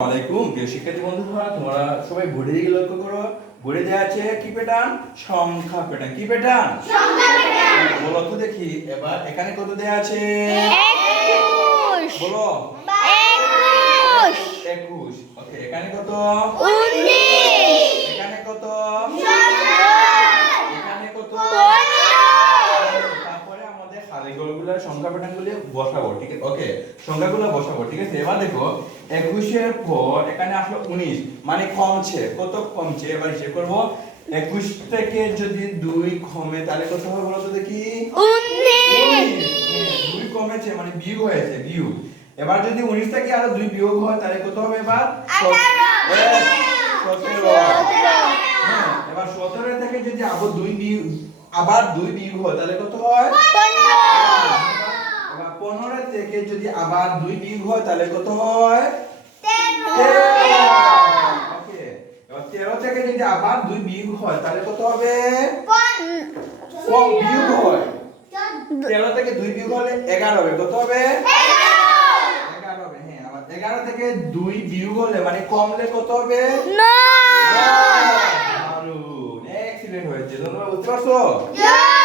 আলাইকুম প্রিয় শিক্ষার্থী বন্ধুরা তোমরা সবাই বোর্ডের দিকে লক্ষ্য করো। বোর্ডে দেওয়া আছে কি প্যাটার্ন সংখ্যা প্যাটার্ন কি প্যাটার্ন সংখ্যা প্যাটার্ন বলো তো দেখি। এবার এখানে কত দেয়া আছে? 21 বলো। 21 21 ওকে এখানে কত? 19 ঘরগুলো সংখ্যা প্যাটার্নগুলো বসাবো ঠিক আছে? ওকে সংখ্যাগুলো বসাবো ঠিক আছে? এবার দেখো একুশের পর এখানে আসলো উনিশ মানে কমছে। কত কমছে? এবার হিসেব করব একুশ থেকে যদি দুই কমে তাহলে কত হবে বলো তো দেখি? দুই কমেছে মানে বিয়োগ হয়েছে বিয়োগ। এবার যদি উনিশ থেকে আরও দুই বিয়োগ হয় তাহলে কত হবে এবার। সতেরো। হ্যাঁ এবার সতেরো থেকে যদি আবার দুই বিয়োগ আবার দুই বিয়োগ হয় তাহলে কত হয়? এবার পনেরো থেকে যদি আবার দুই বিয়োগ হয় তাহলে কত হয়? তেরো। থেকে যদি আবার দুই বিয়োগ হয় তাহলে কত হবে? বিয়োগ হয়। তেরো থেকে দুই বিয়োগ হলে এগারো হবে কত হবে? এগারো। হবে হ্যাঁ আবার এগারো থেকে দুই বিয়োগ হলে মানে কমলে কত হবে? হয়েছে তোমরা বুঝতে পারছ? জয়।